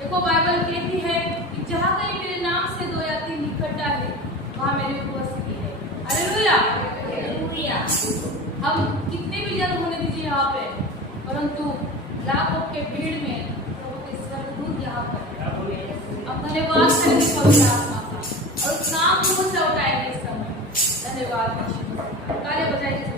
देखो बाइबल कहती है कि जहाँ कहीं मेरे नाम से 2 या 3 इकट्ठा है वहाँ मेरी उपस्थिति है। Hallelujah, hallelujah. हम कितने भी जन होने दीजिए यहाँ पे, परंतु लाखों के भीड़ में प्रभु के स्वर्गदूत यहाँ पर अब धन्यवाद करेंगे पवित्र आत्मा का और उस नाम को ऊंचा उठाएंगे इस समय। धन्यवाद, तालियां बजाइए।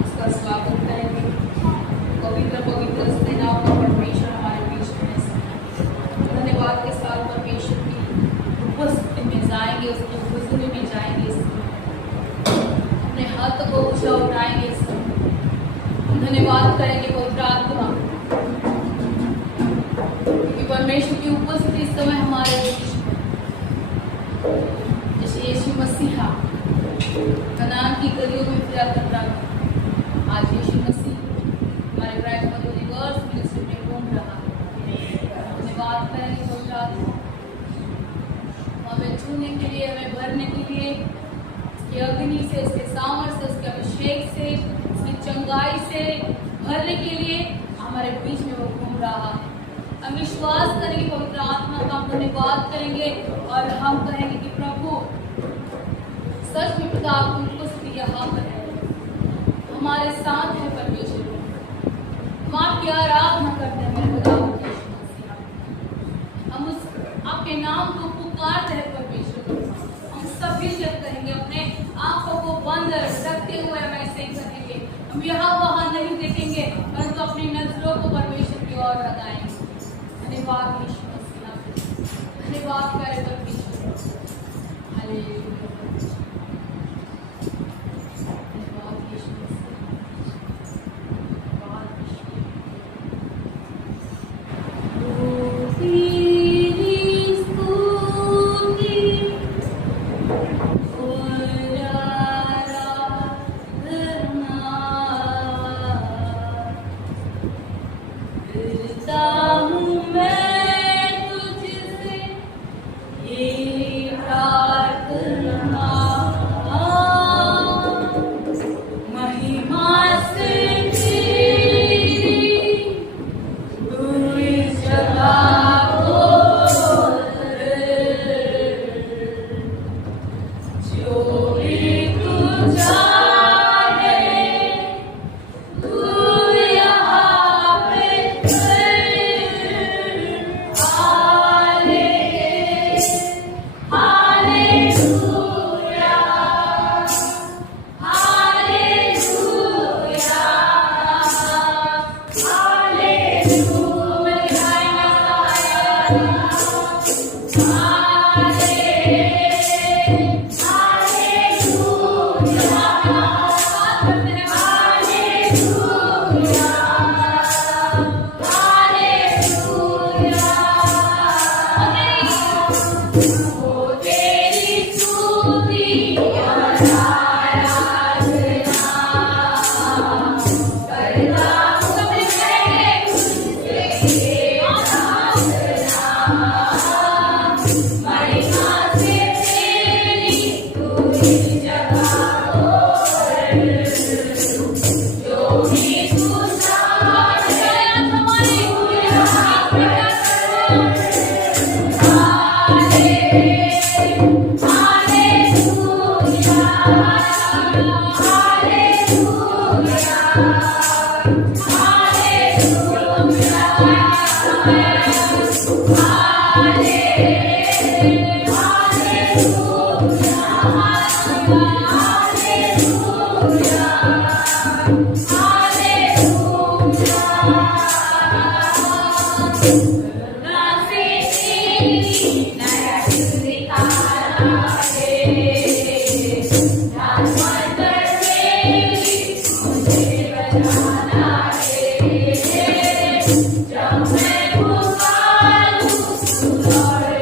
उसका स्वागत करेंगे। पवित्र पवित्र सेनाओं का परमेश्वर हमारे बीच में है। धन्यवाद के साथ परमेश्वर की उपस्थिति में जाएंगे, उसकी उपस्थिति में जाएंगे। अपने हाथ को ऊंचा उठाएंगे। धन्यवाद करेंगे पवित्र आत्मा, क्योंकि परमेश्वर की उपस्थिति इस समय हमारे बीच में। जैसे यीशु मसीहा कनान की गलियों में फिरा कर रहा, आज यीशु मसीह हमारे ब्राइट यूनिवर्स मिनिस्ट्री में घूम रहा। धन्यवाद करेंगे पवित्र आत्मा, हमें छूने के लिए, हमें भरने के लिए, उसकी अग्नि से, उसके सामर्थ्य से, उसके अभिषेक से, उसकी चंगाई से भरने के लिए हमारे बीच में वो घूम रहा है। हम विश्वास करेंगे पवित्र आत्मा का, हम धन्यवाद करेंगे और हम कहेंगे कि प्रभु सच में पिता आपकी उपस्थिति यहाँ पर है, हमारे साथ है परमेश्वर। हम आपकी आराधना करते हैं मेरे खुदा यीशु मसीह। हम उस आपके नाम को पुकारते हैं परमेश्वर। हम सभी जब कहेंगे, अपने आंखों को बंद रखते हुए हम ऐसे ही करेंगे। हम यहाँ वहाँ नहीं देखेंगे, परंतु अपनी नजरों को परमेश्वर की ओर लगाएंगे। धन्यवाद यीशु मसीह, धन्यवाद करे परमेश्वर। हालेलुया। धन्यवाद यीशु मसीह। धन्यवाद यीशु। तेरी स्तुति और आराधना करता हूँ मैं तुझसे, ये प्रार्थना महिमा से तेरी तू इस जगह को जो भी तू चाहे तू यहाँ पे हालेलुया, हालेलुया, जब मैं पुकारूं तू दौड़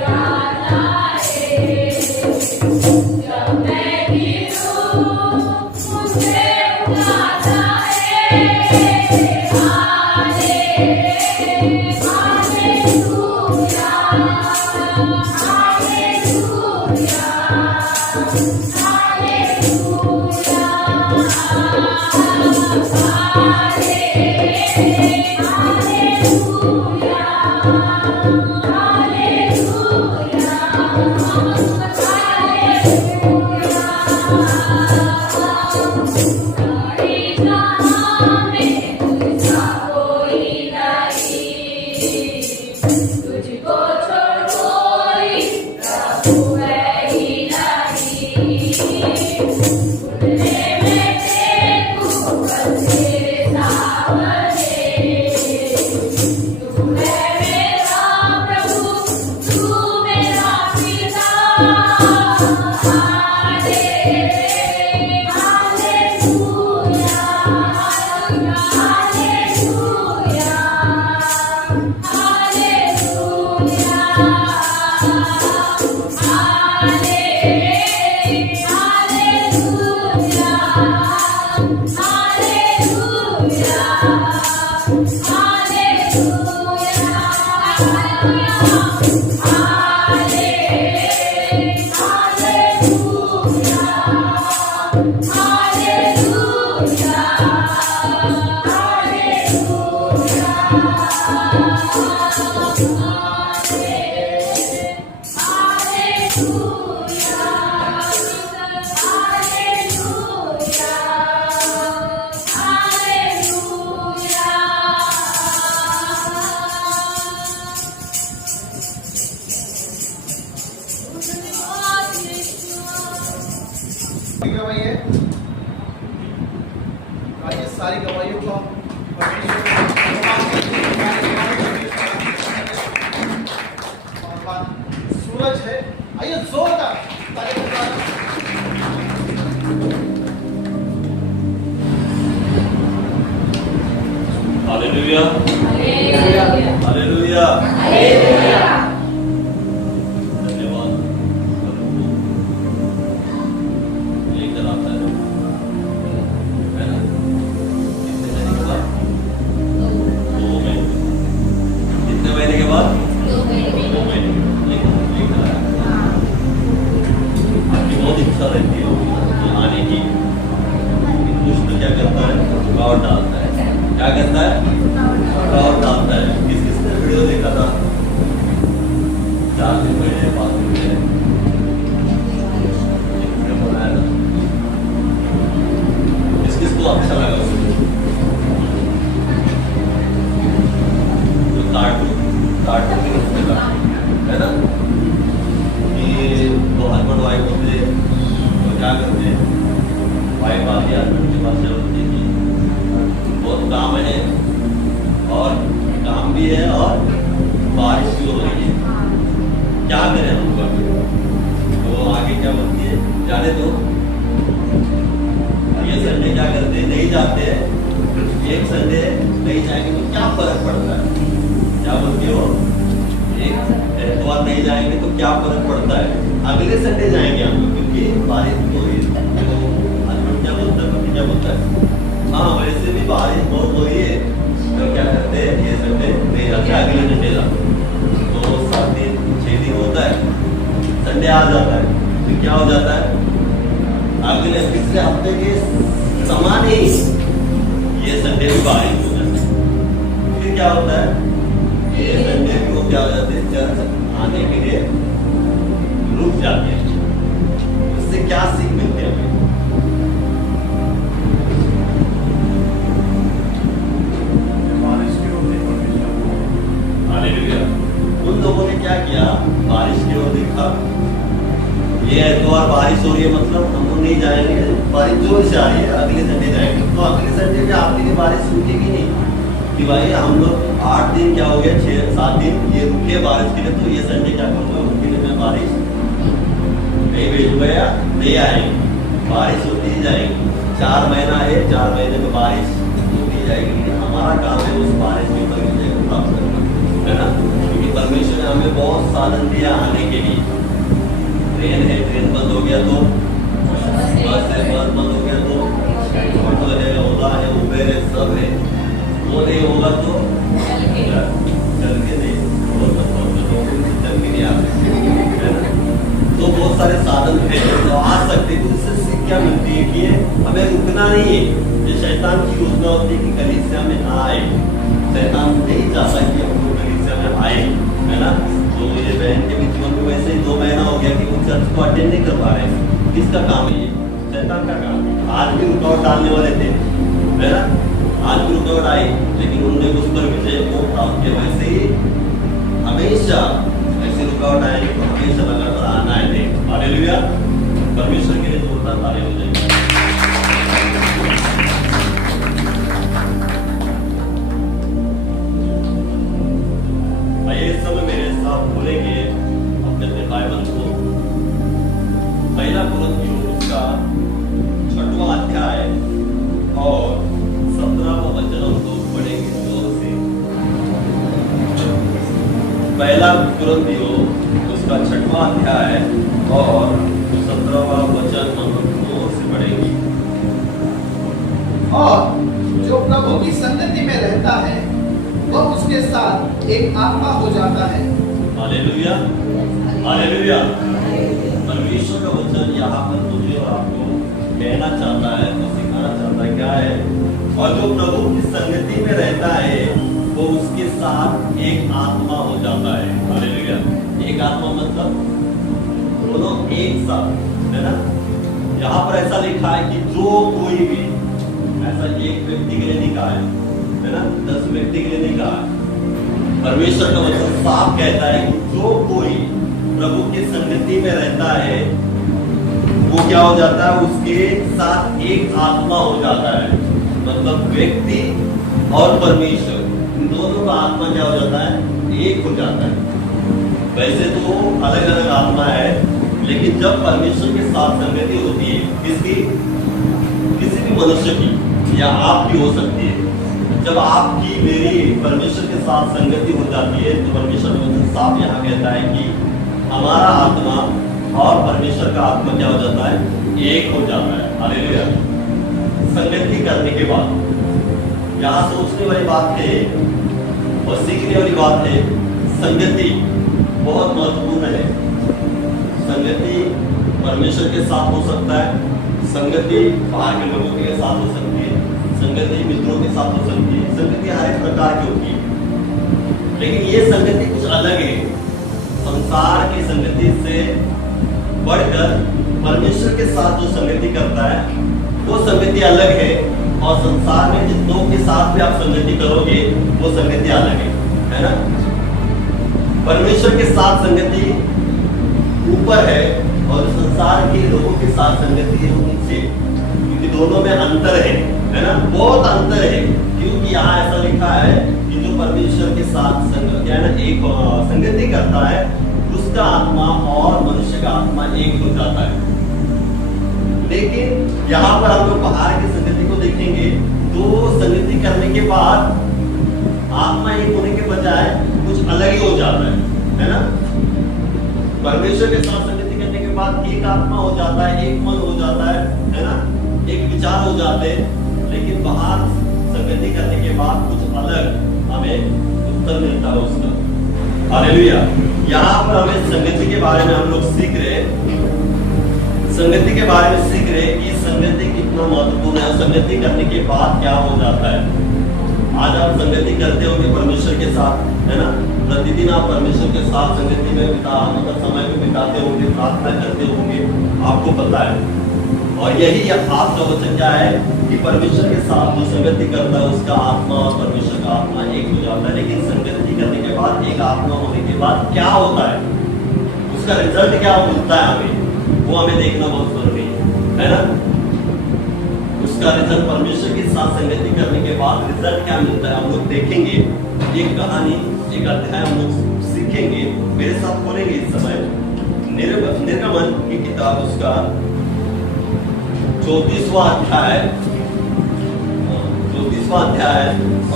गवाही है। आइए सारी गवाहियों को सूरज है। आइए जोरदार तालियों के साथ। हालेलुया हालेलुया धन्यवाद प्रभु लेकर आता है ना? कितने महीने के बाद? 2 महीने। कितने महीने के बाद? 2 महीने लेकर आया। आपकी बहुत इच्छा रहती है आने की, दुष्ट क्या करता है? रुकावट डालता है। क्या करता है? रुकावट डालता है। किस किस ने वीडियो देखा था? 4 दिन पहले 5 दिन पहले वीडियो बनाया था। किस किस को अच्छा लगा उसको? जो कार्टून के रूप में था, है ना? कि वो हस्बैंड वाइफ होते तो क्या करते? वाइफ आती है हस्बैंड के पास, चलती है बहुत काम है और काम भी है और बारिश भी हो रही है, क्या करें हम लोग? तो आगे क्या बनती है जाने दो। ये संडे क्या करते हैं? नहीं जाते हैं। एक संडे नहीं जाएंगे तो क्या फर्क पड़ता है? क्या बोलते हो? एक एतवार नहीं जाएंगे तो क्या फर्क पड़ता है? अगले संडे जाएंगे हम लोग, क्योंकि बारिश हो रही है। तो हस्बैंड क्या बोलता है, पति क्या बोलता है? हाँ वैसे भी बारिश बहुत हो रही है, तो क्या करते हैं? ये संडे नहीं जाते, अगले संडे जाते। तो 7 दिन 6 दिन होता है, संडे आ जाता है, फिर क्या हो जाता है? अगले पिछले हफ्ते के समान ही ये संडे भी बारिश हो जाता है। फिर क्या होता है? ये संडे भी वो क्या हो जाते हैं? चर्च आने के लिए रुक जाते हैं। उससे क्या सीख मिलती है हमें? उन लोगों ने क्या किया? बारिश की ओर देखा। ये एतवार बारिश हो रही है, मतलब हम लोग नहीं जाएंगे, बारिश जोर से आ रही है, अगले संडे जाएंगे। तो अगले संडे में आपके लिए बारिश रुकेगी नहीं कि भाई हम लोग 8 दिन क्या हो गया, 6-7 दिन ये रुके बारिश के लिए, तो ये संडे क्या करूँगा? उनके लिए मैं बारिश नहीं भेजूंगा या नहीं आएगी। बारिश होती ही जाएगी। 4 महीना है, 4 महीने में बारिश होती जाएगी। हमारा काम है उस बारिश में परमेश्वर प्राप्त करना, है ना? क्योंकि परमेश्वर ने हमें बहुत साधन दिया आने के लिए। ट्रेन है, ट्रेन बंद हो गया तो बस है, बस बंद हो गया तो ऑटो है, ओला है, उबेर है, सब है। वो नहीं होगा तो चल के नहीं, चल के नहीं आते, है ना? तो बहुत सारे साधन है तो आ सकते, तो इससे सीख क्या मिलती है कि हमें रुकना नहीं है। जो शैतान की योजना होती है कि कलीसिया में ना आए, शैतान नहीं चाहता कि हम लोग कलीसिया में आए, है ना? तो ये बहन के भी जीवन में वैसे ही 2 महीना हो गया कि वो चर्च को अटेंड नहीं कर पा रहे। किसका काम है ये? शैतान का काम। आज भी रुकावट डालने वाले थे, है ना? आज भी रुकावट आई, लेकिन उन्होंने उस पर विजय को प्राप्त किया। वैसे ही हमेशा ऐसी रुकावट आएगी तो हमेशा लगातार आना है। नहीं, हालेलुया, परमेश्वर के लिए जोरदार ताली हो जाएगी। इस समय मेरे साथ बोलेंगे अपने बाइबल को, पहला कुरिन्थियों उसका 6वां अध्याय और 17वां वचन हम लोग पढ़ेंगे जोर से। पहला कुरिन्थियों उसका 6वां अध्याय और 17वां वचन हम लोग जोर से पढ़ेंगे। और जो प्रभु की संगति संगति में रहता है वह उसके साथ एक आत्मा हो जाता है। Hallelujah, hallelujah. परमेश्वर का वचन यहाँ पर मुझे और आपको कहना चाहता है, तो सिखाना चाहता है क्या है, और जो प्रभु की संगति में रहता है वो उसके साथ एक आत्मा हो जाता है। हालेलुया। एक आत्मा मतलब दोनों एक साथ, है ना। यहाँ पर ऐसा लिखा है कि जो कोई भी, ऐसा एक व्यक्ति के लिए नहीं कहा है ना, 10 व्यक्ति के लिए नहीं कहा है। परमेश्वर का वचन साफ कहता है कि जो कोई प्रभु की संगति में रहता है वो क्या हो जाता है, उसके साथ एक आत्मा हो जाता है। मतलब व्यक्ति और परमेश्वर, इन दोनों का आत्मा क्या हो जाता है, एक हो जाता है। वैसे तो अलग अलग आत्मा है, लेकिन जब परमेश्वर के साथ संगति होती है, किसी भी मनुष्य की या आपकी हो सकती है, जब आपकी मेरी परमेश्वर के साथ संगति हो जाती है तो परमेश्वर का वचन साफ यहाँ कहता है कि हमारा आत्मा और परमेश्वर का आत्मा क्या हो जाता है, एक हो जाता है। हालेलुया। संगति करने के बाद यहाँ सोचने वाली बात है और सीखने वाली बात है, संगति बहुत महत्वपूर्ण है। संगति परमेश्वर के साथ हो सकता है, संगति बाहर के लोगों के साथ हो सकती है, संगति मित्रों के साथ हो सकती है, संगति हर एक प्रकार की होती है। लेकिन ये संगति कुछ अलग है। संसार की संगति से बढ़कर परमेश्वर के साथ जो संगति करता है वो संगति अलग है, और संसार में जितनों के साथ भी आप संगति करोगे वो संगति अलग है ना। परमेश्वर के साथ संगति ऊपर है और संसार के लोगों के साथ संगति है नीचे, क्योंकि दोनों में अंतर है ना, बहुत अंतर है। क्योंकि यहाँ ऐसा लिखा है कि जो परमेश्वर के साथ एक संगति करता है उसका आत्मा और मनुष्य का आत्मा एक हो जाता है। लेकिन यहाँ पर हम लोग बाहर की संगति को देखेंगे तो संगति करने के बाद आत्मा एक होने के बजाय कुछ अलग ही हो जाता है ना। परमेश्वर के साथ संगति करने के बाद एक आत्मा हो जाता है, एक मन हो जाता है ना, एक विचार हो जाते हैं। लेकिन बाहर संगति करने के बाद कुछ अलग हमें उत्तर मिलता है उसका। हालेलुया। यहाँ पर हमें संगति के बारे में हम लोग सीख रहे हैं, संगति के बारे में सीख रहे हैं कि संगति कितना महत्वपूर्ण है, संगति करने के बाद क्या हो जाता है। आज आप संगति करते होंगे परमेश्वर के साथ, है ना, प्रतिदिन आप परमेश्वर के साथ संगति में मतलब समय में बिताते होंगे, प्रार्थना करते होंगे, आपको पता है। और यही आपका वचन क्या है कि परमेश्वर के साथ जो संगति करता है उसका आत्मा और परमेश्वर का आत्मा एक हो जाता है। लेकिन संगति करने के बाद, एक आत्मा होने के बाद क्या होता है, उसका रिजल्ट क्या मिलता है हमें, वो हमें देखना बहुत जरूरी है ना। उसका रिजल्ट परमेश्वर के साथ संगति करने के बाद रिजल्ट क्या मिलता है हम लोग देखेंगे। एक कहानी, एक अध्याय हम लोग सीखेंगे। मेरे साथ खोलेंगे इस समय निर्गमन की किताब, उसका 34वां अध्याय, 34वां अध्याय,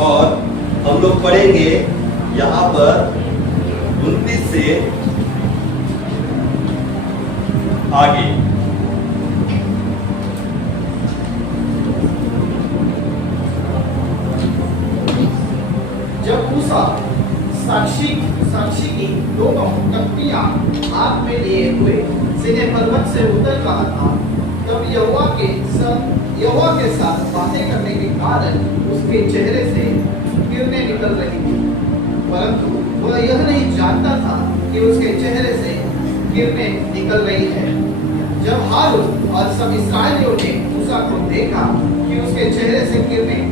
और हम लोग पढ़ेंगे यहाँ पर 29 से आगे। जब मूसा साक्षी की दोनों तख्तियां हाथ में लिए हुए सीने पर्वत से उतर रहा था, तब यहोवा के साथ बातें करने के कारण उसके चेहरे से किरणें निकल रही थी, परंतु वह यह नहीं जानता था कि उसके चेहरे से किरणें निकल रही है। जब हारून और सब इस्राएलियों ने मूसा को देखा कि उसके चेहरे से किरणें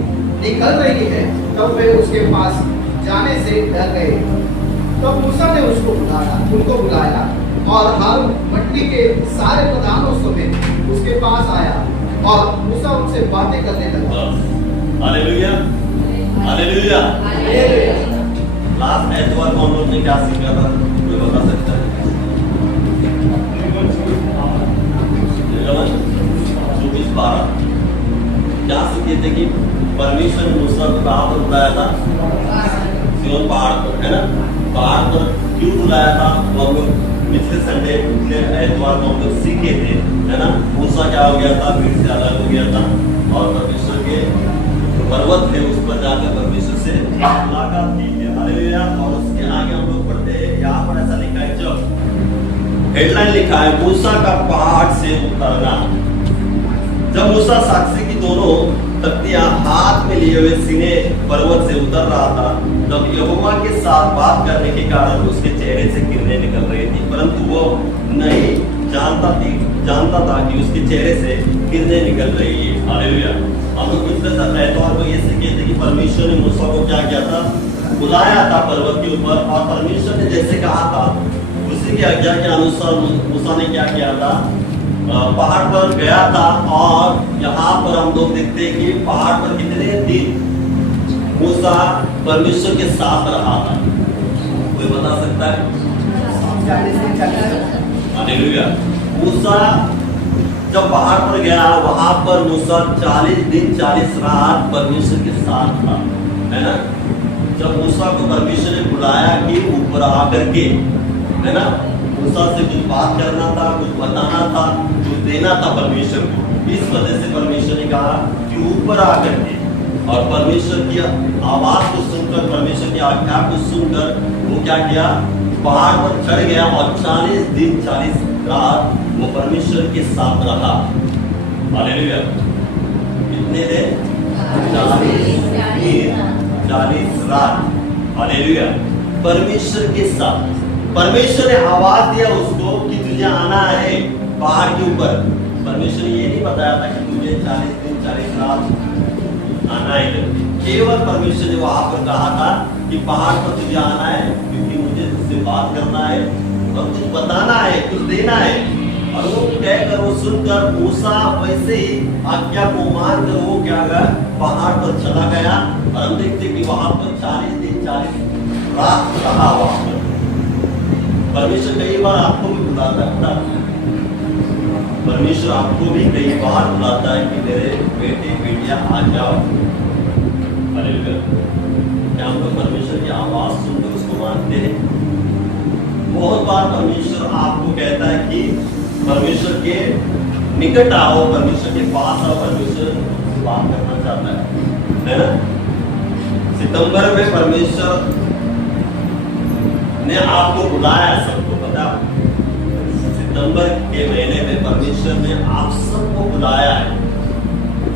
निकल रही है, तब वे उसके पास जाने से डर गए। तब मूसा ने उनको बुलाया और हारून मंडली के सारे प्रधानों समेत उसके पास आया और मूसा उनसे बातें करने लगा। Hallelujah, hallelujah. लास्ट एतवार को हम लोग ने क्या सीखा था, कोई बता सकता है? 24:12 क्या सीखे थे कि परमेश्वर ने मूसा को कहाँ पर बुलाया था? सिय्योन पहाड़ पर, है ना। पहाड़ पर क्यों बुलाया था वो हम लोग पिछले संडे, पिछले एतवार को हम लोग सीखे थे, है ना। मूसा क्या हो गया था? भीड़ से अलग हो गया था और परमेश्वर के पर्वत है उस पर जाकर परमेश्वर से मुलाकात की है। हालेलुया। और उसके आगे हम लोग पढ़ते हैं, यहाँ पर ऐसा लिखा है, जब हेडलाइन लिखा है मूसा का पहाड़ से उतरना। जब मूसा साक्षी की दोनों तख्तियां हाथ में लिए हुए सीने पर्वत से उतर रहा था, तब यहोवा के साथ बात करने के कारण उसके चेहरे से किरणें निकल रही थी, परंतु वो नहीं जानता था कि उसके चेहरे से किरणें निकल रही है। हालेलुया। हम लोग पिछले एतवार को ये सीखे थे कि परमेश्वर ने मूसा को क्या किया था, बुलाया था पर्वत के ऊपर, और परमेश्वर ने जैसे कहा था उसी की आज्ञा के अनुसार मूसा ने क्या किया था, पहाड़ पर गया था। और यहाँ पर हम लोग देखते हैं कि पहाड़ पर कितने दिन मूसा परमेश्वर के साथ रहा था, कोई बता सकता है? हालेलुया। मूसा जब पहाड़ पर गया, वहां पर मूसा 40 दिन 40 रात परमेश्वर के साथ था, है ना। जब मूसा को परमेश्वर ने बुलाया कि ऊपर आकर के, है ना, मूसा से कुछ बात करना था, कुछ बताना था, कुछ देना था परमेश्वर को, इस वजह से परमेश्वर ने कहा कि ऊपर आकर के, और परमेश्वर की आवाज को सुनकर, परमेश्वर की आज्ञा को सुनकर वो क्या किया, पहाड़ पर चढ़ गया और 40 दिन 40 रात वो परमेश्वर के साथ रहा। हालेलुया। कितने दिन? 40 दिन 40 रात। हालेलुया। परमेश्वर के साथ। परमेश्वर ने आवाज दिया उसको कि तुझे आना है पहाड़ के ऊपर। परमेश्वर ने ये नहीं बताया था कि तुझे 40 दिन 40 रात आना है, केवल परमेश्वर ने वहां पर कहा था कि पहाड़ पर तुझे आना है, क्योंकि मुझे तुझसे बात करना है और कुछ बताना है, कुछ देना है। और वो कहकर, वो सुनकर मूसा वैसे ही आज्ञा को मानकर वो क्या गया, पहाड़ पर चला गया। और हम देखते कि वहां पर 40 दिन 40 रात रहा वहां पर। परमेश्वर कई बार आपको भी बुलाता है, परमेश्वर आपको भी कई बार बुलाता है कि मेरे बेटे बेटियां आ जाओ। हालेलुया। क्या हम लोग परमेश्वर की आवाज सुनकर उसको मानते हैं? बहुत बार परमेश्वर आपको कहता है कि परमेश्वर के निकट आओ, परमेश्वर के पास आओ, परमेश्वर से बात करना चाहता है ना। सितंबर में परमेश्वर ने आपको बुलाया, सबको पता, सितंबर के महीने में परमेश्वर ने आप सबको बुलाया है।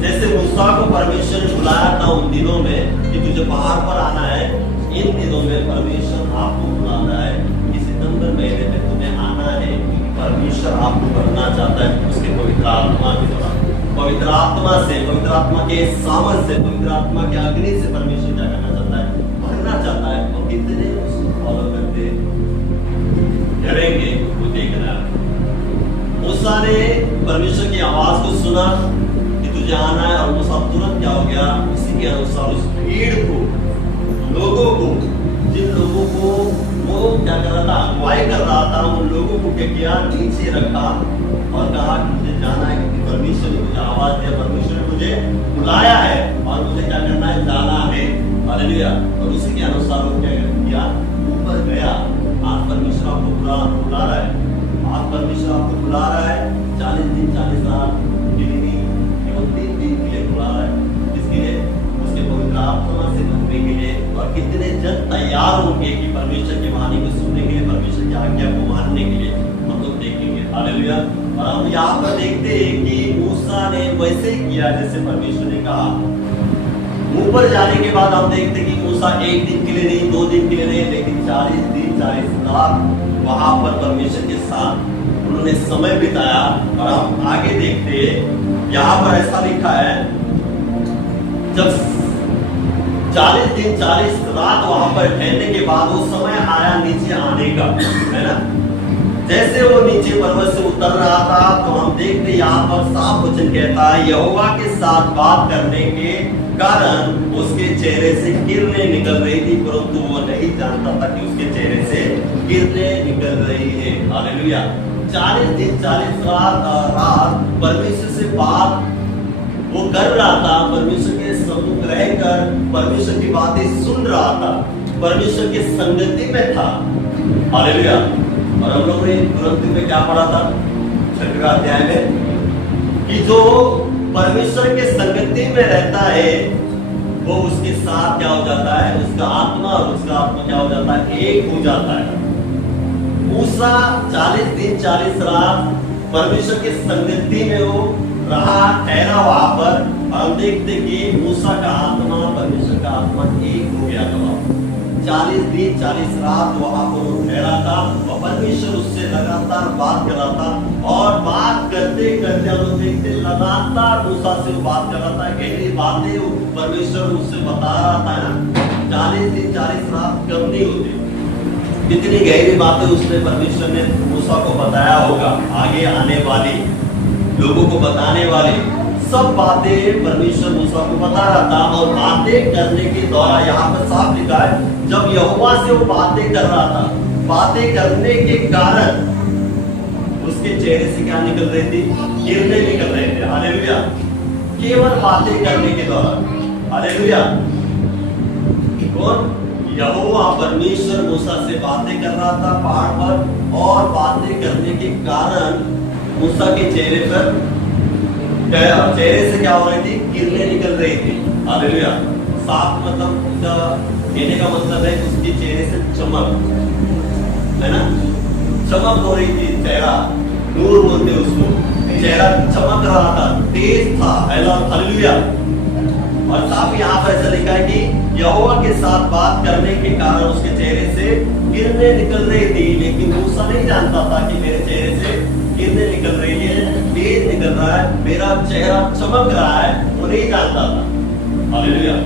जैसे मूसा को परमेश्वर ने बुलाया था उन दिनों में कि तुझे पहाड़ पर आना है, इन दिनों में परमेश्वर आपको बुलाता है कि सितंबर महीने में तुम्हें आना है, क्योंकि परमेश्वर आपको भरना चाहता है उसके पवित्र आत्मा के द्वारा, पवित्र आत्मा से, पवित्र आत्मा के सामर्थ से, पवित्र आत्मा के अग्नि से परमेश्वर क्या करना चाहता है, भरना चाहता है। और कितने उसको फॉलो करते करेंगे वो देखना। मूसा ने परमेश्वर की आवाज को सुना कि तुझे आना है, और मूसा तुरंत क्या हो गया, उसी के अनुसार उस भीड़ को, लोगों को, जिन लोगों को वो क्या कर रहा था, अगुवाई कर रहा था, उन लोगों को क्या किया, नीचे रखा और कहा कि मुझे जाना है, क्योंकि परमेश्वर ने मुझे आवाज दिया, परमेश्वर ने मुझे बुलाया है और मुझे क्या करना है, जाना है। हालेलुया। और उसी के अनुसार वो क्या किया, ऊपर गया। आज परमेश्वर आपको बुला रहा है, आज परमेश्वर आपको बुला रहा है 40 दिन 40 रात के लिए, केवल 3 दिन के लिए बुला रहा है, इसके लिए उसके पवित्र आत्मा से भरने के लिए। और कितने जन तैयार होंगे कि परमेश्वर की वाणी को सुनने के लिए, परमेश्वर की आज्ञा को मानने के लिए, हम लोग देखेंगे। हालेलुया। और हम यहाँ पर देखते हैं कि मूसा ने वैसे ही किया जैसे परमेश्वर ने कहा। ऊपर जाने के बाद हम देखते कि मूसा 1 दिन के लिए नहीं, 2 दिन के लिए नहीं, लेकिन 40 दिन 40 रात वहां पर परमेश्वर के साथ उन्होंने समय बिताया। और हम आगे देखते हैं, यहाँ पर ऐसा लिखा है, जब 40 दिन 40 रात वहां पर ठहरने के बाद वो समय आया नीचे आने का, है ना। जैसे वो नीचे पर्वत से उतर रहा था, तो हम देखते यहाँ पर साफ वचन कहता है, यहोवा के साथ बात करने के कारण उसके चेहरे से किरणें निकल रही थी, परंतु वो नहीं जानता था कि उसके चेहरे से किरणें निकल रही है। हालेलुया। 40 दिन 40 रात परमेश्वर से बात वो कर रहा था, परमेश्वर के सम्मुख रहकर परमेश्वर की बातें सुन रहा था, परमेश्वर के संगति में था। हालेलुया। और हम लोग ने तुरंत में क्या पढ़ा था 6वें अध्याय में, कि जो परमेश्वर के संगति में रहता है वो उसके साथ क्या हो जाता है, उसका आत्मा और उसका आत्मा क्या हो जाता है, एक हो जाता है। मूसा 40 दिन 40 रात परमेश्वर की संगति में वो रहा, ठहरा वहां पर। हम देखते कि मूसा का आत्मा परमेश्वर का आत्मा एक हो गया था। 40 दिन 40 रात वहां पर वो ठहरा था और परमेश्वर उससे लगातार बात कर रहा था। और बात करते करते हम लोग देखते लगातार मूसा से वो बात कर रहा था, गहरी बातें परमेश्वर उससे बता रहा था ना। 40 दिन 40 रात कम नहीं होती, कितनी गहरी बातें उसने परमेश्वर ने मूसा को बताया होगा। आगे आने वाली लोगों को बताने वाली सब बातें परमेश्वर मूसा को बता रहा था। और बातें करने के दौरान यहाँ पर साफ लिखा है, जब यहोवा से वो बातें कर रहा था, बातें करने के कारण उसके चेहरे से क्या निकल रही थी, किरणें निकल रहे थे। हालेलुया। केवल बातें करने के दौरान। हालेलुया। कौन? यहोवा परमेश्वर मूसा से बातें कर रहा था पहाड़ पर, और बातें करने के कारण मूसा के चेहरे पर चेहरे से क्या हो रही थी, किरणें निकल रही थी। हालेलुया। साफ मतलब उसका कहने का मतलब है उसके चेहरे से चमक, है ना, चमक हो रही थी। चेहरा नूर बोलते उसको, चेहरा चमक रहा था, तेज था। हालेलुया। और साफ यहाँ पर ऐसा लिखा है कि यहोवा के साथ बात करने के कारण उसके चेहरे से किरणें निकल रही थी। लेकिन मूसा नहीं जानता था कि मेरे चेहरे से किरणें निकल रही है, तेज निकल रहा है, मेरा चेहरा चमक रहा है, वो नहीं जानता था। हालेलुया।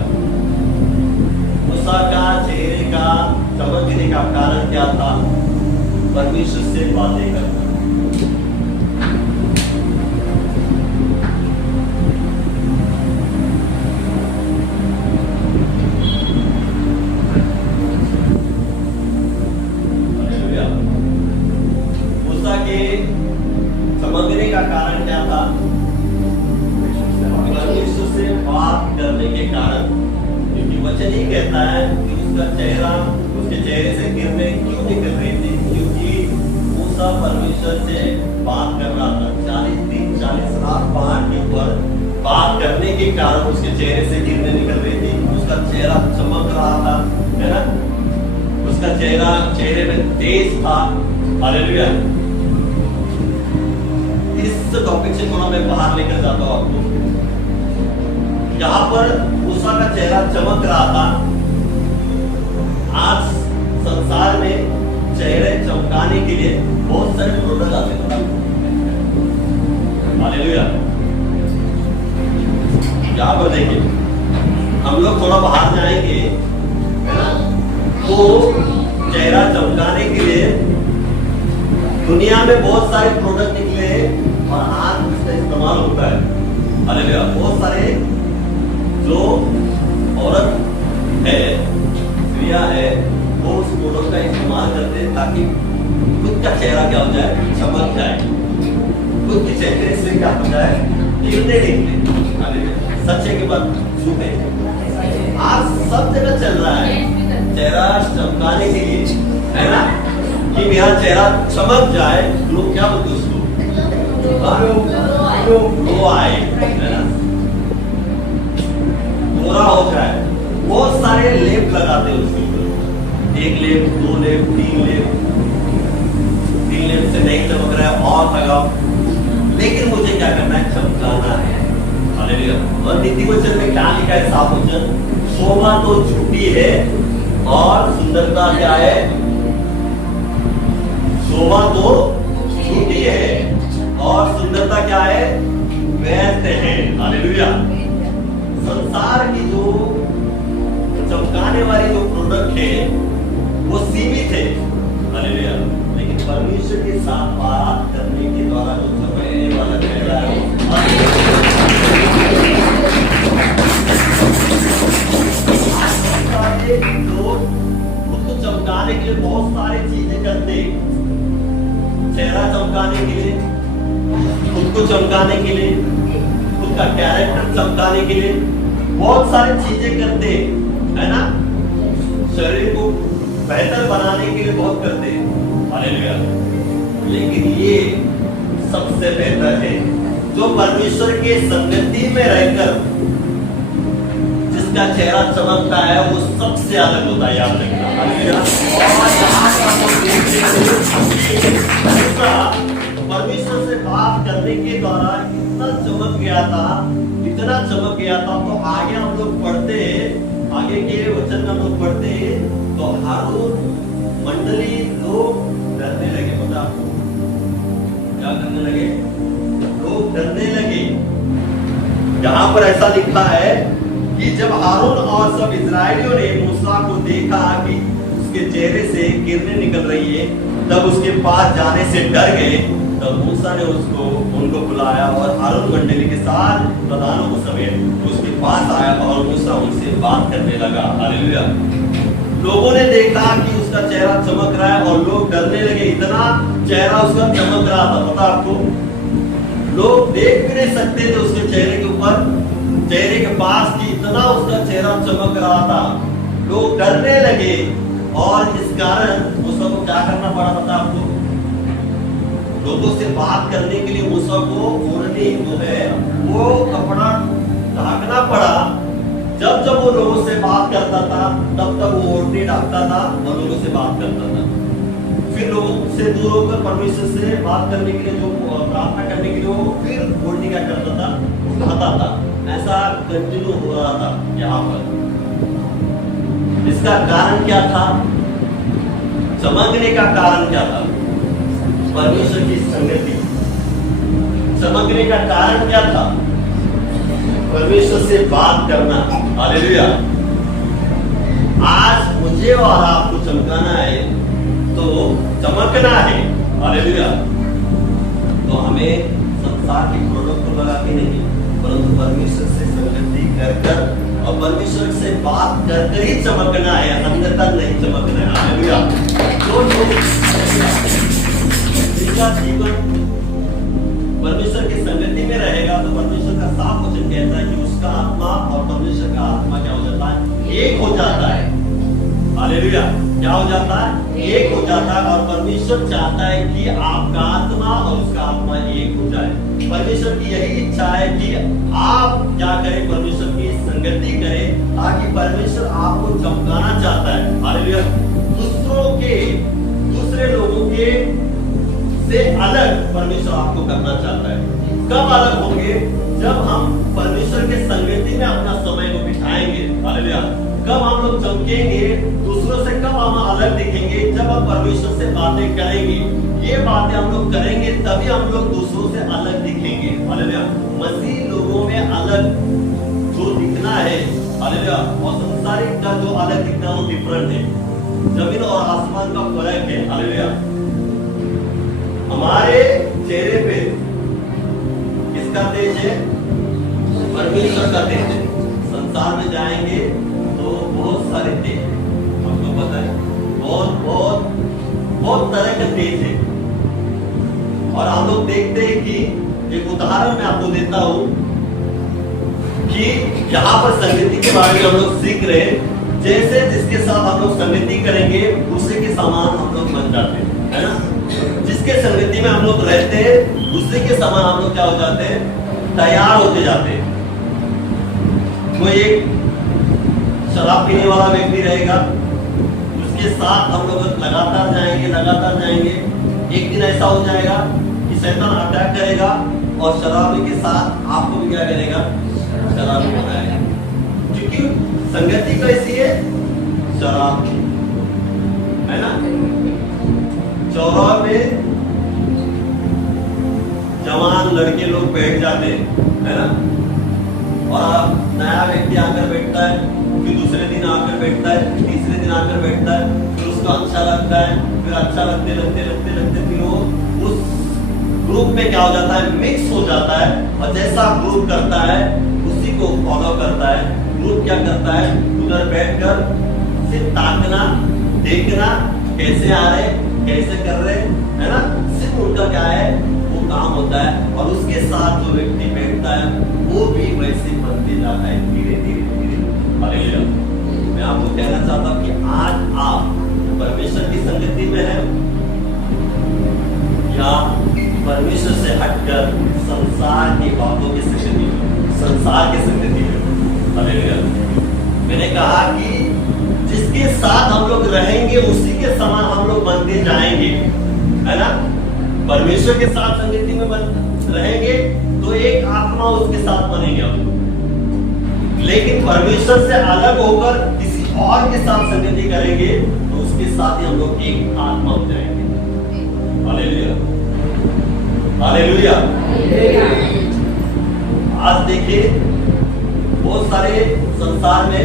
मूसा का चेहरे का चमकने का कारण क्या था? परमेश्वर से बातें करना। चमकने का कारण क्या था? परमेश्वर से बात करने के कारण। क्योंकि वचन ही कहता है कि उसका चेहरा, उसके चेहरे से किरणें क्यों निकल रही थी? क्योंकि मूसा परमेश्वर से बात कर रहा था। 40 दिन 40 रात पहाड़ के ऊपर बात करने के कारण उसके चेहरे से किरणें निकल रही थी। उसका चेहरा चमक रहा था, है ना, उसका चेहरे में तेज था। हालेलुया। इस टॉपिक से थोड़ा मैं बाहर लेकर जाता हूं आपको। यहाँ पर मूसा का चेहरा चमक रहा था। आज संसार में चेहरे चमकाने के लिए बहुत सारे प्रोडक्ट आते हैं। हालेलुया। यहाँ पर देखिए, हम लोग थोड़ा बाहर जाएंगे, है ना, तो चेहरा चमकाने के लिए दुनिया में बहुत सारे प्रोडक्ट निकले और आज इसका इस्तेमाल होता है। हालेलुया। बहुत सारे जो औरत है, स्त्रियां है, वो उस प्रोडक्ट का इस्तेमाल करते हैं ताकि खुद का चेहरा क्या हो जाए, चमक जाए, खुद के चेहरे से क्या हो जाए, किरणें निकले। हालेलुया। सच्चे के बाद झूठ है। आज सब जगह चल रहा है चेहरा चमकाने के लिए, है ना, कि मेरा चेहरा चमक जाए। लोग क्या बोलते उसको, ग्लो आए, है ना, गोरा हो जाए। बहुत सारे लेप लगाते हैं उसके ऊपर, 1 लेप 2 लेप 3 लेप। 3 लेप से नहीं चमक रहा है और लगाओ। लेकिन मुझे क्या करना है, चमकाना है। हालेलुया। और नीति वचन में क्या लिखा है, साफ वचन, शोभा तो झूठी है और सुंदरता क्या है, शोभा तो झूठी है और सुंदरता क्या है, व्यर्थ है। हालेलुया। संसार की जो चमकाने वाली जो प्रोडक्ट है वो सीमित है। हालेलुया। लेकिन परमेश्वर के साथ बात करने के द्वारा जो चमकने वाला चेहरा है, लोग खुद को चमकाने के लिए बहुत सारी चीजें करते हैं। चेहरा चमकाने के लिए, खुद को चमकाने के लिए, खुद का कैरेक्टर चमकाने के लिए बहुत सारी चीजें करते हैं, है ना, शरीर को बेहतर बनाने के लिए बहुत करते हैं। हालेलुया। लेकिन ये सबसे बेहतर है जो परमेश्वर के संगति में रहकर, जिस जिसका चेहरा चमकता है वो सबसे अलग होता है, याद रखना। परमेश्वर से बात करने के द्वारा इतना चमक गया था, इतना चमक गया था। तो आगे हम लोग पढ़ते, आगे के वचन में हम लोग पढ़ते तो हारून मंडली लोग डरने लगे। पता आपको क्या करने लगे? लोग डरने लगे। यहाँ पर ऐसा लिखा है कि जब हारून और सब इजरायलियों ने मूसा को देखा कि उसके चेहरे से किरणें निकल रही है, तब उसके पास जाने से डर गए। तब मूसा ने उनको बुलाया और हारून मंडली के साथ प्रधानों को समेत उसके पास आया और मूसा उनसे बात करने लगा। हालेलुया। लोगों ने देखा कि उसका चेहरा चमक रहा है और लोग डरने लगे। इतना चेहरा उसका चमक रहा था, पता आपको, लोग देख भी नहीं सकते थे उसके चेहरे के ऊपर, चेहरे के पास कि इतना उसका चेहरा चमक रहा था। लोग डरने लगे और इस कारण मूसा को क्या करना पड़ा? पता आपको, लोगों से बात करने के लिए मूसा को ओढ़नी जो है वो कपड़ा ढाकना पड़ा। जब जब वो लोगों से बात करता था तब तब वो ओढ़नी ढाकता था और लोगों से बात करता था। फिर लोगों से दूर होकर परमेश्वर से बात करने के लिए, जो प्रार्थना करने के लिए, वो फिर ओढ़नी क्या करता था? उठाता था। ऐसा कंटिन्यू हो रहा था यहाँ पर। इसका कारण क्या था? चमकने का कारण क्या था? परमेश्वर की संगति। चमकने का कारण क्या था? परमेश्वर से बात करना। हालेलुया। आज मुझे और आपको चमकाना है तो चमकना है। हालेलुया। तो हमें संसार के प्रोडक्ट को लगा के नहीं, परंतु परमेश्वर से संगति कर और परमेश्वर से बात कर ही चमकना है, अन्यथा नहीं चमकना है। हालेलुया। जिसका जीवन परमेश्वर की संगति में रहेगा तो परमेश्वर का साफ वचन कहता है कि उसका आत्मा और परमेश्वर का आत्मा क्या हो जाता है? एक हो जाता है। हालेलुया। क्या हो जाता है? एक हो जाता है। और परमेश्वर चाहता है कि आपका आत्मा और उसका आत्मा एक हो जाए। परमेश्वर की यही इच्छा है कि आप क्या करें? परमेश्वर की संगति करें, ताकि परमेश्वर आपको चमकाना चाहता है। हालेलुया। दूसरे लोगों के से अलग परमेश्वर आपको करना चाहता है। कब अलग होंगे? जब हम परमेश्वर के संगति में अपना समय को बिताएंगे। हालेलुया। कब हम लोग चमकेंगे? दूसरों से कब हम अलग दिखेंगे? जब हम परमेश्वर से बातें करेंगे। ये बातें हम लोग करेंगे तभी हम लोग दूसरों से अलग दिखेंगे। हालेलुया। मसीह लोगों में अलग जो दिखना है, हालेलुया, और संसारिक का जो अलग दिखना वो डिफरेंट है। जमीन और आसमान का फर्क है। हालेलुया। हमारे चेहरे पे किसका तेज है? परमेश्वर का तेज है। संसार में जाएंगे तो बहुत सारे तेज है, आपको पता है, बहुत तरह के तेज है। और हम लोग देखते हैं कि एक उदाहरण मैं आपको देता हूं कि यहाँ पर संगति के बारे में हम लोग सीख रहे हैं। जैसे जिसके साथ हम लोग संगति करेंगे दूसरे के समान हम लोग बन जाते हैं, है ना? जिसके संगति में हम लोग रहते हैं दूसरे के समान हम लोग क्या हो जाते हैं? तैयार होते जाते हैं। कोई एक शराब पीने वाला व्यक्ति रहेगा, उसके साथ हम लोग लगातार जाएंगे। एक दिन ऐसा हो जाएगा कि शैतान अटैक करेगा और शराबी के साथ आपको भी क्या करेगा? शराबी बनाएगा। क्योंकि संगति कैसी है? शराब, है ना? चौराहे पे जवान लड़के लोग बैठ जाते हैं, है ना? और नया व्यक्ति आकर बैठता है, फिर दूसरे दिन आकर बैठता है, तीसरे दिन आकर बैठता है, फिर उसको अच्छा लगता है, फिर अच्छा लगते फिर वो उस ग्रुप में क्या हो जाता है? मिक्स हो जाता है। और जैसा ग्रुप करता है उसी को फॉलो करता है। ग्रुप क्या करता है? उधर बैठकर सिर्फ ताकना, देखना, कैसे आ रहे, कैसे कर रहे, है ना? सिर्फ उनका क्या है? वो काम होता है। और उसके साथ जो व्यक्ति बैठता है वो भी वैसे बनते जाता है, धीरे धीरे। हालेलुया। मैं आपको कहना चाहता हूँ कि आज आप परमेश्वर की संगति में हैं या परमेश्वर से हटकर संसार की बातों की संगति में, संसार की संगति में। हालेलुया। मैंने कहा कि जिसके साथ हम लोग रहेंगे उसी के समान हम लोग बनते जाएंगे, है ना। परमेश्वर के साथ संगति में रहेंगे तो एक आत्मा उसके साथ बनेंगे हम। लेकिन परमेश्वर से अलग होकर किसी और के साथ संगति करेंगे तो उसके साथ ही हम लोग एक आत्मा हो जाएंगे। Hallelujah, hallelujah. आज देखिए बहुत सारे संसार में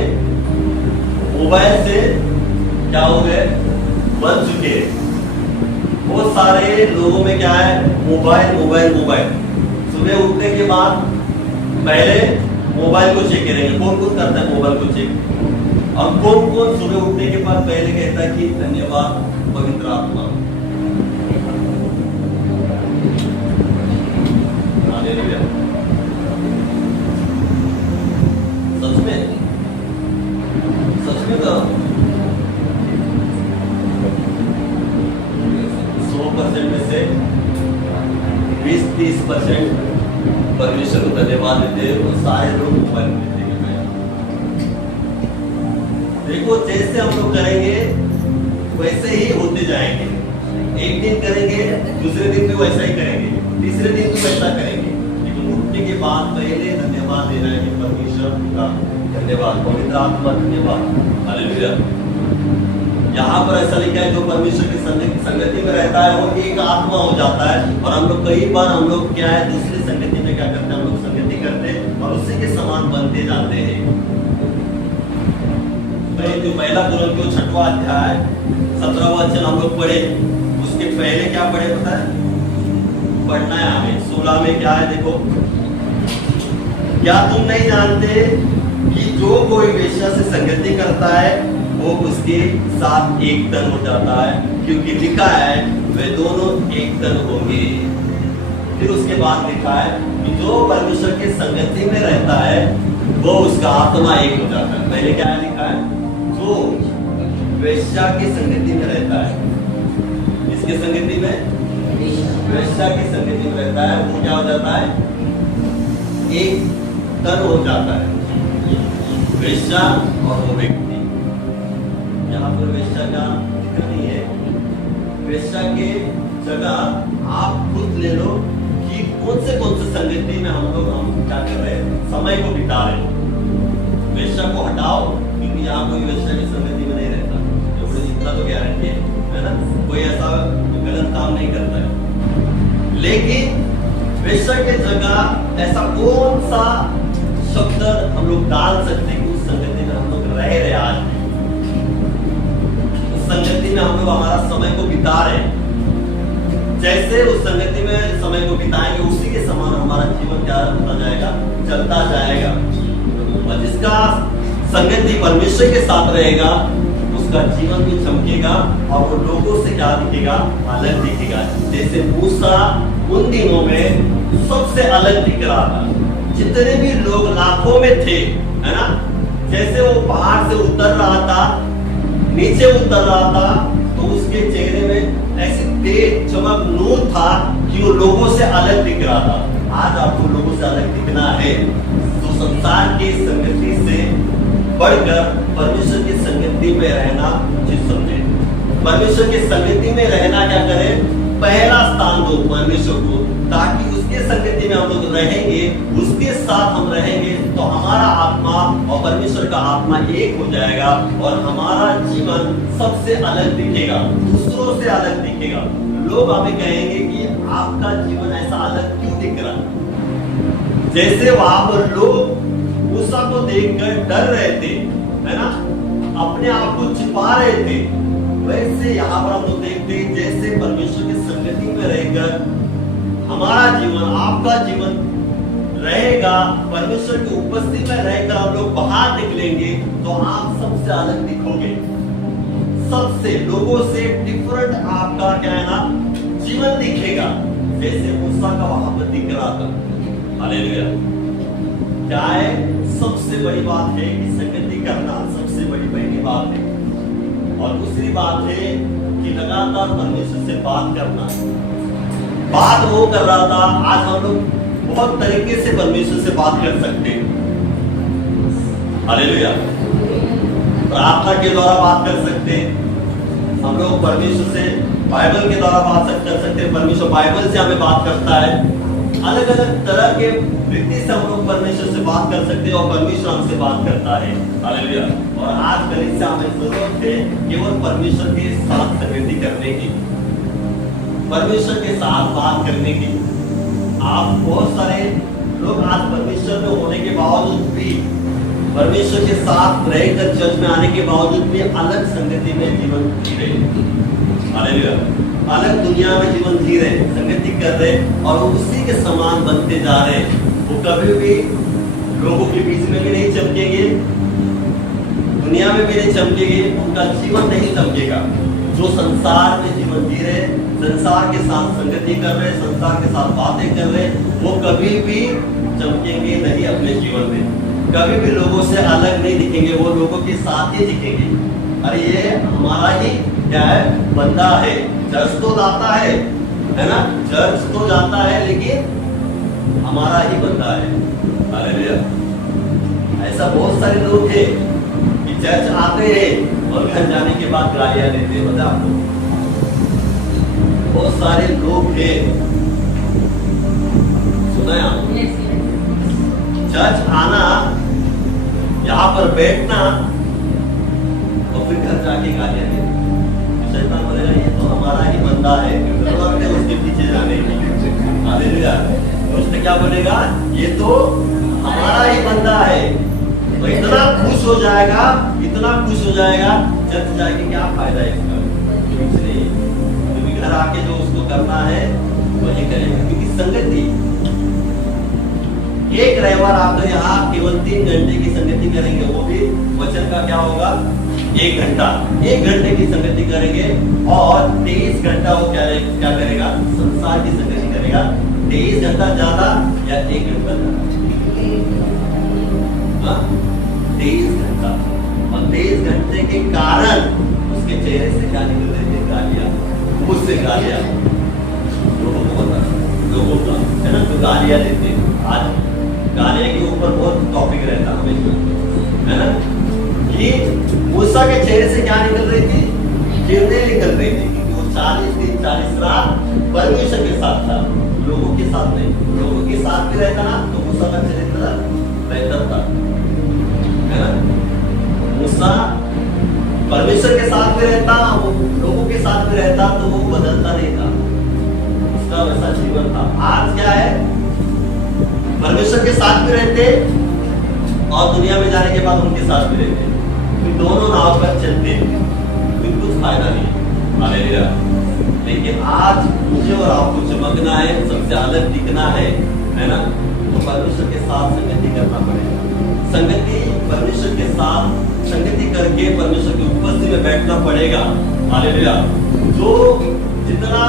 मोबाइल से क्या हो गए, बन चुके हैं। बहुत सारे लोगों में क्या है, मोबाइल मोबाइल मोबाइल। सुबह उठने के बाद पहले मोबाइल को चेक करेंगे। कौन कौन करता है मोबाइल को चेक? और कौन कौन सुबह उठने के बाद पहले कहता है कि धन्यवाद पवित्र आत्मा। सच में तो 100% में से 20-30% परमेश्वर को धन्यवाद देते हैं और सारे लोग मोबाइल में देते हैं। देखो जैसे हम लोग करेंगे वैसे ही होते जाएंगे। एक दिन करेंगे, दूसरे दिन भी वैसा ही करेंगे, तीसरे दिन भी वैसा करेंगे। लेकिन उठने के बाद पहले धन्यवाद देना है कि परमेश्वर का धन्यवाद, पवित्र आत्मा धन्यवाद। हालेलुया। यहाँ पर ऐसा लिखा है जो परमेश्वर की संगति में रहता है वो एक आत्मा हो जाता है। और हम लोग कई बार हम लोग क्या है दूसरी संगति में क्या करते हैं, हम लोग संगति करते हैं और उसी के समान बनते जाते हैं। जो पहला कुरिन्थियों 6वां अध्याय 17वां वचन हम लोग पढ़े, उसके पहले क्या पढ़े पता है, पढ़ना है हमें। 16 में क्या है देखो, क्या तुम नहीं जानते कि जो कोई वेश्या से संगति करता है वो उसके साथ एक तन हो जाता है, क्योंकि लिखा है वे दोनों एक तन होंगे। फिर उसके बाद लिखा है कि जो परमेश्वर की संगति में रहता है वो उसका आत्मा एक हो जाता है। पहले क्या लिखा है, जो वेश्या की संगति में रहता है, इसके संगति में, वेश्या की संगति में रहता है वो क्या हो जाता है, एक तन हो जाता है, वेश्या और वो व्यक्ति। यहाँ पर वेश्या का जिक्र नहीं है। वेश्या के जगह आप खुद ले लो कि कौन से संगति में हम क्या कर रहे हैं, समय को बिता रहे हैं। वेश्या को हटाओ, क्योंकि यहाँ कोई वेश्या की संगति में नहीं रहता, इतना तो गारंटी है ना, कोई ऐसा गलत काम नहीं करता है। लेकिन वेश्या के जगह ऐसा कौन सा शब्द हम लोग डाल सकते हैं कि उस संगति में हम लोग रह रहे, आज उस संगति में हम लोग हमारा समय को बिता रहे हैं। जैसे उस संगति में समय को बिताएंगे उसी के समान हमारा जीवन क्या होता जाएगा, चलता जाएगा। और जिसका संगति परमेश्वर के साथ रहेगा उसका जीवन भी चमकेगा और वो लोगों से क्या दिखेगा, अलग दिखेगा। जैसे मूसा उन दिनों में सबसे अलग दिख रहा था, जितने भी लोग लाखों में थे, है ना। जैसे वो पहाड़ से उतर रहा था, नीचे उतर रहा था, तो उसके चेहरे में ऐसी तेज चमक नूर था कि वो लोगों से अलग दिख रहा था। आज आपको लोगों से अलग दिखना है तो संसार की संगति से बढ़कर परमेश्वर की संगति में रहना उचित समझे। परमेश्वर की संगति में रहना क्या करें, पहला स्थान दो परमेश्वर को, ताकि उसके संगति में हम लोग रहेंगे, उसके साथ हम रहेंगे तो हमारा आत्मा और परमेश्वर का आत्मा एक हो जाएगा और हमारा जीवन सबसे अलग दिखेगा, दूसरों से अलग दिखेगा। लोग हमें कहेंगे कि आपका जीवन ऐसा अलग क्यों दिख रहा है। जैसे वहां पर लोग मूसा को देखकर डर रहे थे, है ना, अपने आप को छिपा रहे थे, वैसे यहाँ पर हम लोग देखते हैं जैसे परमेश्वर की संगति में रहकर हमारा जीवन, आपका जीवन रहेगा, परमेश्वर की उपस्थिति में रहकर हम लोग बाहर निकलेंगे तो आप सबसे अलग दिखोगे, सबसे लोगों से डिफरेंट आपका क्या है ना जीवन दिखेगा, जैसे मूसा का वहां पर दिख रहा था। हालेलुया। क्या है, सबसे बड़ी बात है कि संगति करना सबसे बड़ी पहली बात है। और दूसरी बात है कि लगातार परमेश्वर से बात करना। बात वो कर रहा था, आज हम लोग बहुत तरीके से परमेश्वर से बात कर सकते हैं। हालेलुया। प्रार्थना के द्वारा बात कर सकते हैं, हम लोग परमेश्वर से बाइबल के द्वारा बात कर सकते हैं, परमेश्वर बाइबल से हमें बात करता है। अलग अलग तरह के रीति से हम लोग परमेश्वर से बात कर सकते हैं और परमेश्वर हमसे बात करता है। हालेलुया। और आज कलीसिया हमें जरूरत है केवल परमेश्वर के साथ संगति करने की, परमेश्वर के साथ बात करने की। आप बहुत सारे लोग आज परमेश्वर में होने के बावजूद भी, परमेश्वर के साथ रहकर चर्च में आने के बावजूद भी अलग संगति में जीवन जी रहे। हालेलुया। अलग दुनिया में जीवन जी रहे, संगति कर रहे और वो उसी के समान बनते जा रहे। वो कभी भी लोगों के बीच में भी नहीं चमकेंगे, दुनिया में भी नहीं चमकेंगे, उनका जीवन नहीं चमकेगा। जो संसार में जीवन जी रहे, संसार के साथ संगति कर रहे, संसार के साथ बातें कर रहे, वो कभी भी चमकेंगे नहीं अपने जीवन में, कभी भी लोगों से अलग नहीं दिखेंगे, वो लोगों के साथ ही दिखेंगे। अरे ये हमारा ही क्या है, बंदा है। चर्च तो जाता है ना, चर्च तो जाता है, लेकिन हमारा ही बंदा है। हालेलुया। ऐसा बहुत सारे लोग हैं कि चर्च आते हैं और घर जाने के बाद गालियां देते हैं, पता आपको? बहुत सारे लोग हैं, सुना है आपने? चर्च आना, यहाँ पर बैठना और फिर घर जाके गालियां देना। शैतान बोलेगा ये तो हमारा ही बंदा है, उसके पीछे जाने की। हालेलुया। उसने क्या बोलेगा, ये तो हमारा ही बंदा है। तो इतना खुश हो जाएगा, इतना खुश हो जाएगा, चर्च जाके क्या फायदा है इसका? कुछ नहीं। क्योंकि घर आके जो उसको करना है वही करेगा, क्योंकि संगति। एक रविवार आप यहाँ केवल 3 घंटे की संगति करेंगे, वो भी वचन का क्या होगा, 1 घंटा, 1 घंटे की संगति करेंगे और 23 घंटा वो क्या करेगा, संसार की संगति करेगा। 23 घंटा ज्यादा या 1 घंटा ज्यादा? 23 घंटा। और 23 घंटे के कारण उसके चेहरे से क्या निकल रही थी, गालियां, मुंह से गालियां। लोगों का है ना, जो गालियां देते हैं। आज गालियां के ऊपर बहुत टॉपिक रहता है ना, कि मूसा के चेहरे से क्या निकल रही थी, किरणें निकल रही थी, क्योंकि वो 40 दिन 40 रात परमेश्वर के साथ था, लोगों के साथ नहीं। लोगों के साथ भी रहता ना तो मूसा का चरित्र बेहतर था, है ना। मूसा परमेश्वर के साथ भी रहता, वो लोगों के साथ भी रहता, तो वो बदलता नहीं था, उसका वैसा जीवन था। आज क्या है, परमेश्वर के साथ भी रहते और दुनिया में जाने के बाद उनके साथ भी रहते, दोनों नाव पर चलते, फिर कुछ फायदा नहीं। हालेलुया। लेकिन आज मुझे और आपको चमकना है, सबसे अलग दिखना है ना, तो परमेश्वर के साथ संगति करना पड़ेगा। संगति परमेश्वर के साथ संगति करके परमेश्वर की उपस्थिति में बैठना पड़ेगा। हालेलुया। जो जितना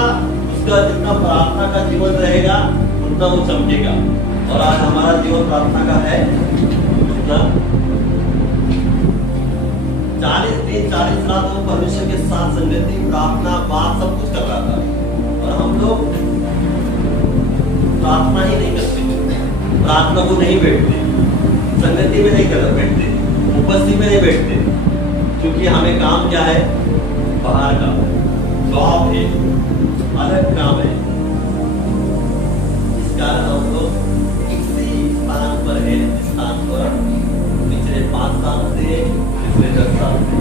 उसका जितना प्रार्थना का जीवन रहेगा उतना वो चमकेगा। और आज हमारा जीवन प्रार्थना का है कितना, 40 दिन 40 रात वो परमेश्वर के साथ संगति, प्रार्थना, बात सब कुछ कर रहा था। और हम लोग प्रार्थना ही नहीं करते, प्रार्थना को नहीं बैठते, संगति में नहीं कर बैठते, उपस्थिति में नहीं बैठते, क्योंकि हमें काम क्या है, बाहर का जॉब है, अलग काम है। इस कारण हम लोग इसी स्थान पर है, स्थान पर पिछले 5 साल से, पिछले 10 साल से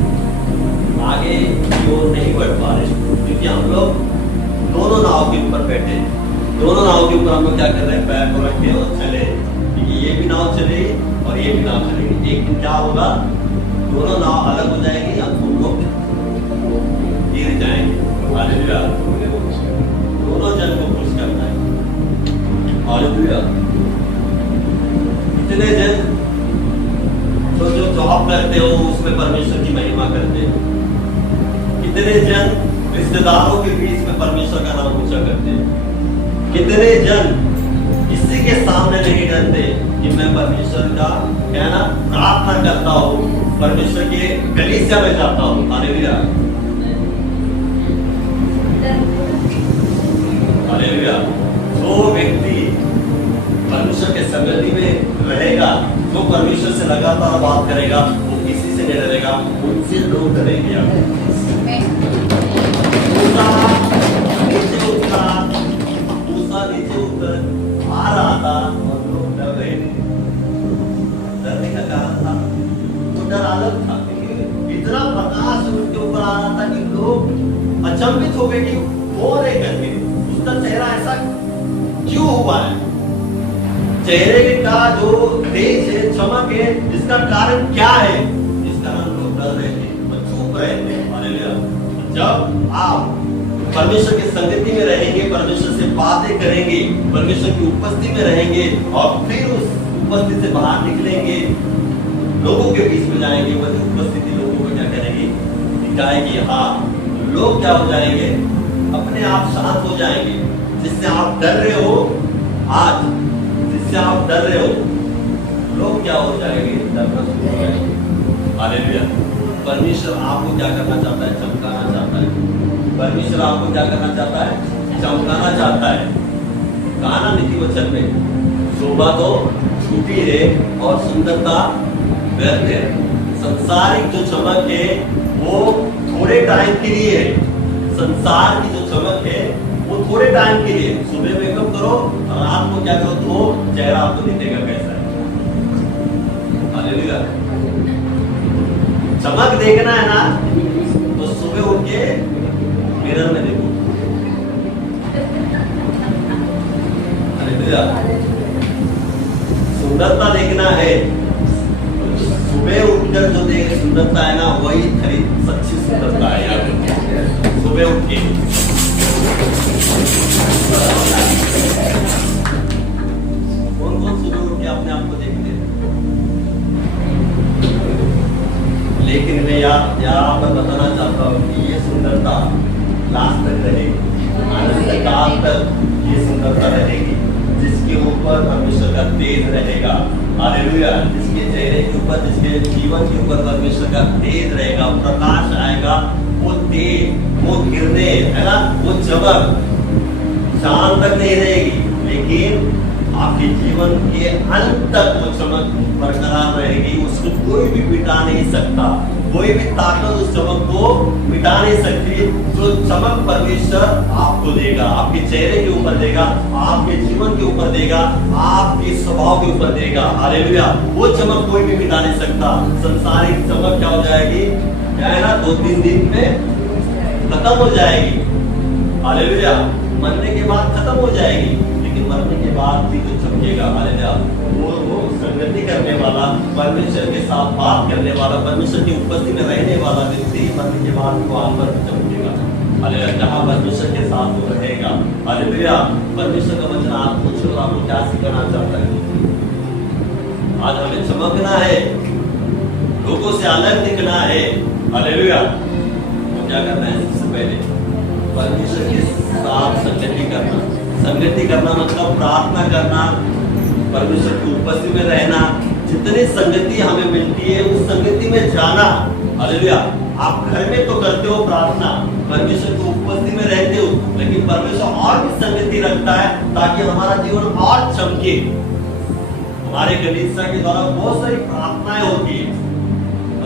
आगे की ओर नहीं बढ़ पा रहे, क्योंकि हम लोग दोनों नाव के ऊपर बैठे। दोनों नाव के ऊपर हम लोग क्या कर रहे हैं, पैर को रखे और चले, क्योंकि ये भी नाव चलेगी और ये भी नाव चलेगी। एक दिन क्या होगा, दोनों नाव अलग हो जाएंगी, हम लोग गिर जाएंगे। हालेलुया। दोनों जन को खुश करना है। हालेलुया। इतने जन तो जो जॉब करते हो उसमें परमेश्वर की महिमा करते हो, कितने जन रिश्तेदारों के बीच में परमेश्वर का नाम ऊंचा करते हैं, कितने जन किसी के सामने नहीं डरते कि मैं परमेश्वर का क्या ना प्रार्थना करता हूँ, परमेश्वर के कलीसिया में जाता हूँ। हालेलुया। हालेलुया। जो व्यक्ति परमेश्वर के संगति में रहेगा, जो परमेश्वर से लगातार बात करेगा, वो किसी किससे नहीं डरेगा? मुझसे लोग डरेंगे। मूसा नीचे उतर आ रहा था और लोग डर रहे थे। डरने का कारण था तो डर अलग था, इतना प्रकाश उनके ऊपर आ रहा था कि लोग अचंभित हो गए कि हो रहे करके उसका चेहरा ऐसा क्यों हुआ है। चेहरे का जो तेज है, चमक है, इसका कारण क्या है? इस कारण लोग डर रहे थे, चुप रहे थे। हालेलुया। जब आप परमेश्वर की संगति में रहेंगे, परमेश्वर से बातें करेंगे, परमेश्वर की उपस्थिति में रहेंगे और फिर उस उपस्थिति से बाहर निकलेंगे, लोगों के बीच में जाएंगे, वही उपस्थिति लोगों को क्या करेगी? दिखाएगी। हाँ, लोग क्या हो जाएंगे? अपने आप शांत हो जाएंगे। जिससे आप डर रहे हो आज, जिससे आप डर रहे हो, लोग क्या हो जाएंगे? डरना शुरू हो जाएंगे। हालेलुया। परमेश्वर आपको क्या करना चाहता है? चमकाना चाहता है। परमेश्वर आपको क्या करना चाहता है? चमकाना चाहता है। कहा ना नीति वचन में, शोभा तो छूटी है और सुंदरता व्यर्थ है। संसारिक जो चमक है वो थोड़े टाइम के लिए है। संसार की जो चमक है वो थोड़े टाइम के लिए। सुबह मेकअप करो, रात को क्या करो तो चेहरा आपको दिखेगा कैसा है। हालेलुया। चमक देखना है ना तो सुबह उठ के मिरर में देखो। हालेलुया। सुंदरता देखना है, सुबह उठकर जो देख सुंदरता है ना, वही खरीद सच्ची सुंदरता है। यार सुबह उठ के कौन कौन सुबह उठ के अपने आप को देखते हैं? लेकिन मैं यहाँ पर बताना चाहता हूँ कि ये सुंदरता लास्ट तक रहेगी, अनंत काल तक ये सुंदरता रहेगी। जिसके ऊपर परमेश्वर का तेज रहेगा, हालेलुया, जिसके चेहरे के ऊपर, जिसके जीवन के ऊपर परमेश्वर का तेज रहेगा, प्रकाश आएगा, वो तेज, वो किरणें है ना, वो चमक शाम तक नहीं रहेगी, लेकिन आपके जीवन के अंत तक वो चमक बरकरार रहेगी। उसको कोई भी मिटा नहीं सकता, कोई भी ताकत उस चमक को मिटा नहीं सकती। जो चमक परमेश्वर आपको देगा, आपके चेहरे के ऊपर देगा, आपके जीवन के ऊपर देगा, आपके स्वभाव के ऊपर देगा, हालेलुया, वो चमक कोई भी मिटा नहीं सकता। संसारिक चमक क्या हो जाएगी? क्या है ना, 2-3 दिन में खत्म हो जाएगी। हालेलुया। मरने के बाद खत्म हो जाएगी, लेकिन मरने के बाद भी जो चमकेगा, हालेलुया, वो संगति करने वाला, परमेश्वर के साथ बात करने वाला, परमेश्वर की उपस्थिति में रहने वाला व्यक्ति मरने के बाद वहां पर चमकेगा। हालेलुया। जहां परमेश्वर के साथ वो रहेगा। हालेलुया। परमेश्वर का वचन आप पूछो, आपको क्या सिखाना चाहता है? आज हमें चमकना है, लोगों से अलग दिखना है। हालेलुया। तो क्या करना है? सबसे पहले परमेश्वर के साथ संगति करना। संगति करना मतलब प्रार्थना करना, परमेश्वर की उपस्थिति में रहना। जितनी संगति हमें मिलती है उस संगति में जाना। हालेलुया। आप घर में तो करते हो प्रार्थना, परमेश्वर की उपस्थिति में रहते हो, लेकिन परमेश्वर और भी संगति रखता है ताकि हमारा जीवन और चमके। हमारे कलीसिया के द्वारा बहुत सारी प्रार्थनाएं होती है,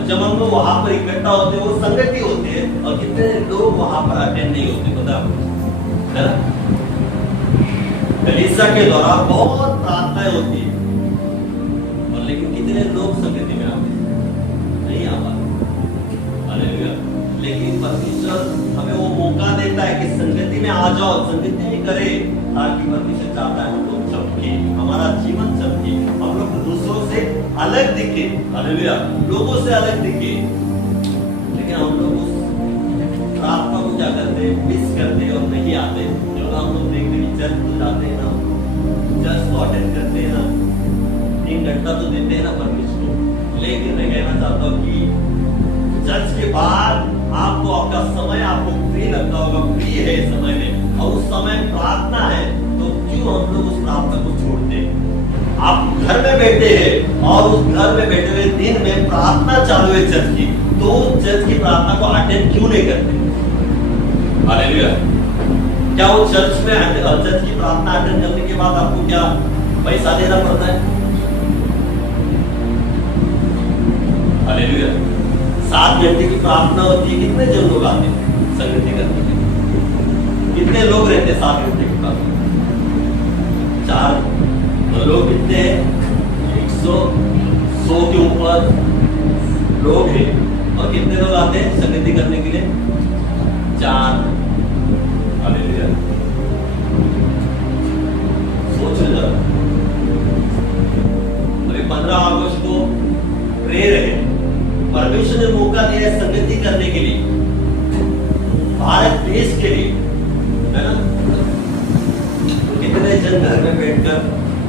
जब हम लोग वहां पर इकट्ठा होते हैं, वो संगति होती है, और कितने लोग वहां पर अटेंड नहीं होते, पता है ना? कलीसिया के द्वारा बहुत प्रार्थनाएं होती है, और लेकिन कितने लोग संगति में आते नहीं आ पाते। हालेलुया। लेकिन परमेश्वर हमें वो मौका देता है कि संगति में आ जाओ, संगति में करे, ताकि परमेश्वर चाहता है हम लोग चमके, हमारा जीवन चमके, हम लोग दूसरों से अलग दिखे। हालेलुया। लोगों से अलग दिखे। लेकिन हम लोग उस प्रार्थना को क्या करते हैं? मिस करते और नहीं आते। जो हम लोग देखते हैं चर्च तो जाते हैं ना, चर्च तो अटेंड करते हैं ना, 3 घंटा तो देते हैं ना परमेश्वर को। लेकिन मैं कहना चाहता हूँ कि चर्च के बाद आपको आपका समय आपको फ्री लगता होगा, फ्री है इस समय में, और उस समय प्रार्थना है, तो क्यों हम लोग उस प्रार्थना को छोड़ते हैं? आप घर में बैठे हैं और उस घर में बैठे हुए दिन में प्रार्थना चालू है चर्च की, तो चर्च की प्रार्थना को अटेंड क्यों नहीं करते? हालेलुया। क्या वो चर्च की प्रार्थना अटेंड करने के बाद आपको क्या पैसा देना पड़ता है? हालेलुया। 7 घंटे की प्रार्थना होती है, कितने जन लोग आते हैं संगति करने के लिए? कितने लोग रहते हैं 7 घंटे की प्रार्थना? 4 तो लोग कितने हैं? 100 के ऊपर लोग हैं। और कितने लोग आते हैं संगति करने के लिए? 4। हालेलुया। सोच लो, अभी 15 अगस्त को प्रेयर है, परमेश्वर ने मौका दिया है संगति करने के लिए, भारत देश के लिए, है ना? तो कितने जन घर में बैठकर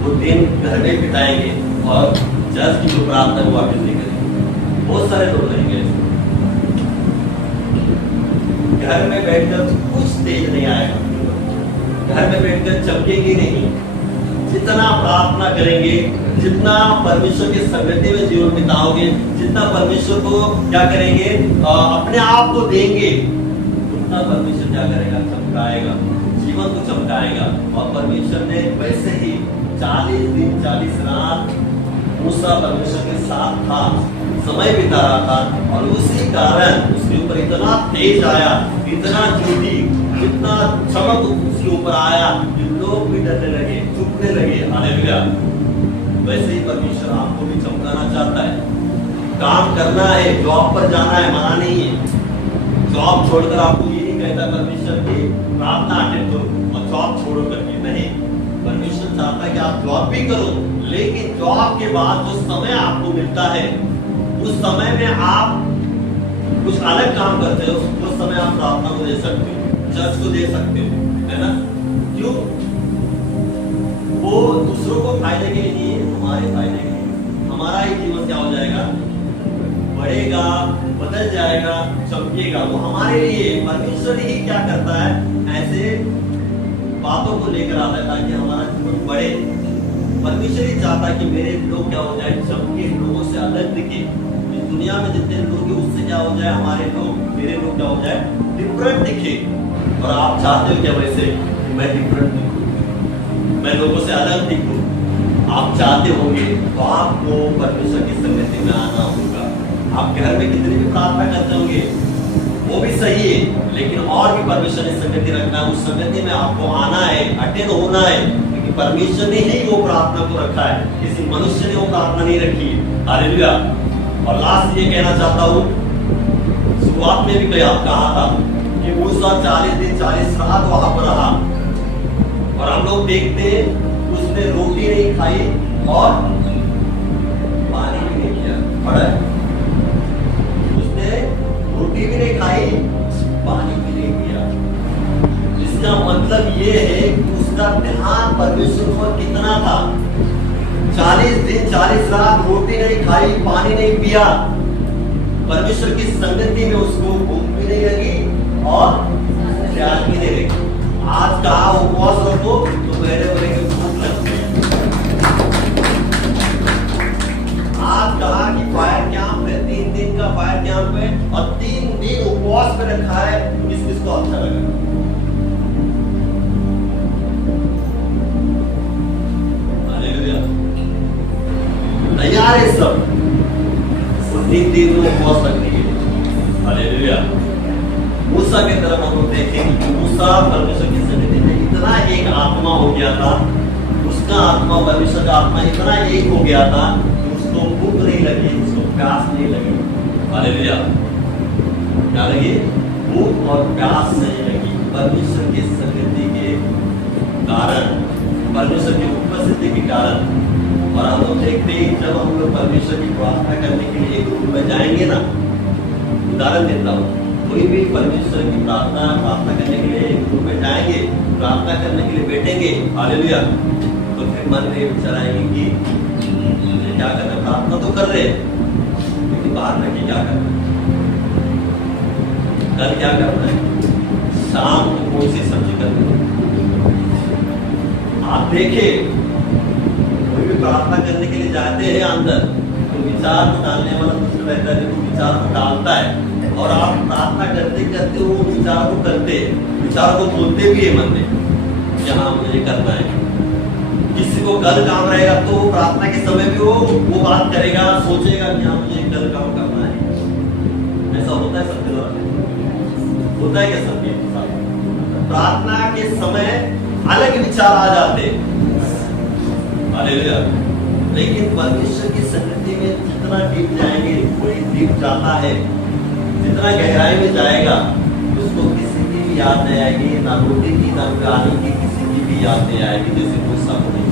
वो दिन घर में बिताएंगे और चर्च की जो प्रार्थना है वो वापस नहीं करेंगे? बहुत सारे लोग रहेंगे। घर में बैठकर कुछ तेज नहीं आएगा, घर में बैठकर चमकेंगे नहीं। जितना प्रार्थना करेंगे, जितना परमेश्वर के संगति में जीवन बिताओगे, जितना परमेश्वर को क्या करेंगे, अपने आप को देंगे, उतना परमेश्वर क्या करेगा? चमकाएगा, जीवन को चमकाएगा। और परमेश्वर ने वैसे ही 40 दिन 40 रात मूसा परमेश्वर के साथ था, समय बिता रहा था, और उसी कारण उसके ऊपर इतना तेज आया, इतना ज्योति, इतना चमक उसके ऊपर आया कि लोग भी डरने लगे, चुपने लगे। हालेलुया। वैसे ही परमेश्वर आपको भी चमकाना चाहता है। काम करना है, जॉब पर जाना है, मना नहीं है। जॉब छोड़कर आपको ये नहीं कहता परमेश्वर की प्रार्थना अटेंड करो और जॉब छोड़ो करके, नहीं। परमेश्वर चाहता है कि आप जॉब भी करो, लेकिन जॉब के बाद जो समय आपको मिलता है, उस समय में आप कुछ अलग काम करते हो, उस समय आप प्रार्थना को दे सकते हो, चर्च को दे सकते हो, है ना? क्यों? वो दूसरों को फायदे के लिए नहीं है, हमारे फायदे के लिए। हमारा ही जीवन क्या हो जाएगा? बढ़ेगा, बदल जाएगा, चमकेगा। वो हमारे लिए परमेश्वर ही क्या करता है, ऐसे बातों को लेकर आता है ताकि हमारा जीवन बढ़े। परमेश्वर ही चाहता है कि मेरे लोग क्या हो जाए, चमके, लोगों से अलग दिखे। इस दुनिया में जितने लोग हैं उससे क्या हो जाए, हमारे लोग, मेरे लोग क्या हो जाए, डिफरेंट दिखे। और आप चाहते हो क्या वैसे मैं डिफरेंट दिखूं, मैं लोगों से अलग दिखूं? आप चाहते होंगे तो आपको परमेश्वर की संगति में आना होगा। आप घर में कितनी भी प्रार्थना करते होंगे वो भी सही है, लेकिन और भी परमेश्वर ने संगति रखना है। उस संगति में आपको आना है, अटेंड होना है, क्योंकि परमेश्वर ने ही वो प्रार्थना को रखा है, किसी मनुष्य ने वो प्रार्थना नहीं रखी है। हालेलुया। और लास्ट ये कहना चाहता हूँ, शुरुआत में भी कहा था कि मूसा 40 दिन 40 रात वहां पर रहा, और हम लोग देखते हैं उसने रोटी नहीं खाई और पानी भी नहीं पिया। पढ़ा है? उसने रोटी भी नहीं खाई, पानी भी नहीं पिया। इसका मतलब ये है कि उसका ध्यान परमेश्वर पर कितना था। 40 दिन 40 रात रोटी नहीं खाई, पानी नहीं पिया, परमेश्वर की संगति में उसको भूख भी नहीं लगी और प्यास भी नहीं लगी। आज कहा उपवास रखो तो मेरे बोलेंगे भूख लगती है। आज कहा कि फायर कैंप है, 3 दिन का फायर कैंप है और 3 दिन उपवास पे रखा है, किस किस को अच्छा लगा? हालेलुया। तैयार है सब 3 दिन में उपवास रखने के लिए। हालेलुया। मूसा की तरफ हम लोग देखेंगे कि मूसा परमेश्वर की सन्निधि में इतना एक आत्मा हो गया था, उसका आत्मा परमेश्वर का आत्मा इतना एक हो गया था कि उसको भूख नहीं लगी, उसको प्यास नहीं लगी। हालेलुया। क्या लगी? भूख और प्यास नहीं लगी, परमेश्वर की सन्निधि के कारण, परमेश्वर की उपस्थिति के कारण। और हम लोग देखते हैं जब हम लोग परमेश्वर की प्रार्थना करने के लिए ग्रुप में जाएंगे ना, उदाहरण देता हूँ, कोई भी परमेश्वर की प्रार्थना करने के लिए ग्रुप में जाएंगे, प्रार्थना करने के लिए बैठेंगे, हालेलुया, तो फिर मन में विचार आएंगे कि क्या कर रहे, प्रार्थना तो कर रहे लेकिन बाहर में क्या कर रहे, कल क्या करना है, शाम को कौन सी सब्जी करनी है। आप देखे कोई भी प्रार्थना करने के लिए जाते हैं अंदर, तो विचार को डालने वाला दूसरा रहता है, जो विचार को डालता है, और आप प्रार्थना करते करते वो विचार को करते, विचार को बोलते भी है मन में कि हाँ मुझे करना है। किसी को कल काम रहेगा तो वो प्रार्थना के समय भी वो बात करेगा, सोचेगा कि हाँ मुझे कल काम करना है। ऐसा होता है सबके द्वारा? होता है क्या सबके साथ? प्रार्थना के समय अलग विचार आ जाते, हालेलुया। लेकिन परमेश्वर की संगति में जितना डीप जाएंगे, कोई डीप जाता है, जितना गहराई में जाएगा, उसको किसी की भी याद नहीं आएगी, ना रोटी की, ना पानी की, किसी की भी याद नहीं आएगी। जैसे मूसा को नहीं,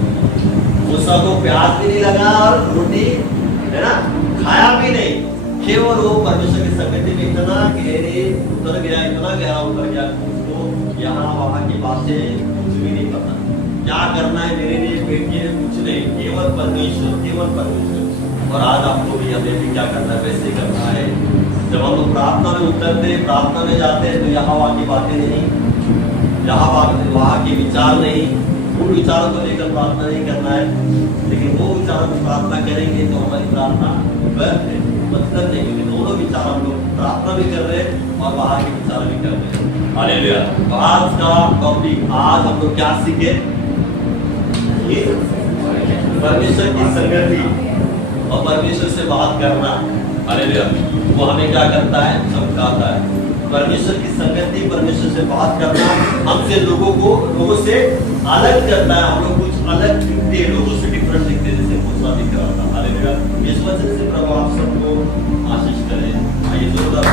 मूसा को प्यास भी नहीं लगा और रोटी, है ना, खाया भी नहीं, केवल वो परमेश्वर की संगति में इतना गहरे उतर गया, इतना गहरा उतर गया, उसको यहाँ वहाँ की बातें कुछ भी नहीं पता, क्या करना है मेरे लिए बेटी है, कुछ नहीं, केवल परमेश्वर, केवल परमेश्वर। और आज आपको भी हमें भी क्या करना है, वैसे करना है। जब हम लोग प्रार्थना में उतरते, प्रार्थना में जाते हैं, तो यहाँ वहाँ की बातें नहीं, यहाँ वहाँ के विचार नहीं, उन विचारों को लेकर प्रार्थना नहीं करना है। लेकिन वो विचारों को प्रार्थना करेंगे तो हमारी प्रार्थना व्यर्थ है, मतलब नहीं, क्योंकि दोनों विचार हम लोग प्रार्थना भी कर रहे हैं और बाहर के विचार भी कर रहे हैं। हालेलुया। तो आज का टॉपिक, आज हम लोग क्या सीखे? परमेश्वर की संगति और परमेश्वर से बात करना। हालेलुया। वो हमें क्या करता है? समझाता है। परमेश्वर की संगति, परमेश्वर से बात करना हमसे लोगों से अलग करता है। हम लोग कुछ अलग दिखते हैं, लोगों से डिफरेंट दिखते हैं, जैसे मूसा दिख रहा था। हालेलुया। इस वजह से प्रभु आप सबको आशीष करें। आइए जोरदार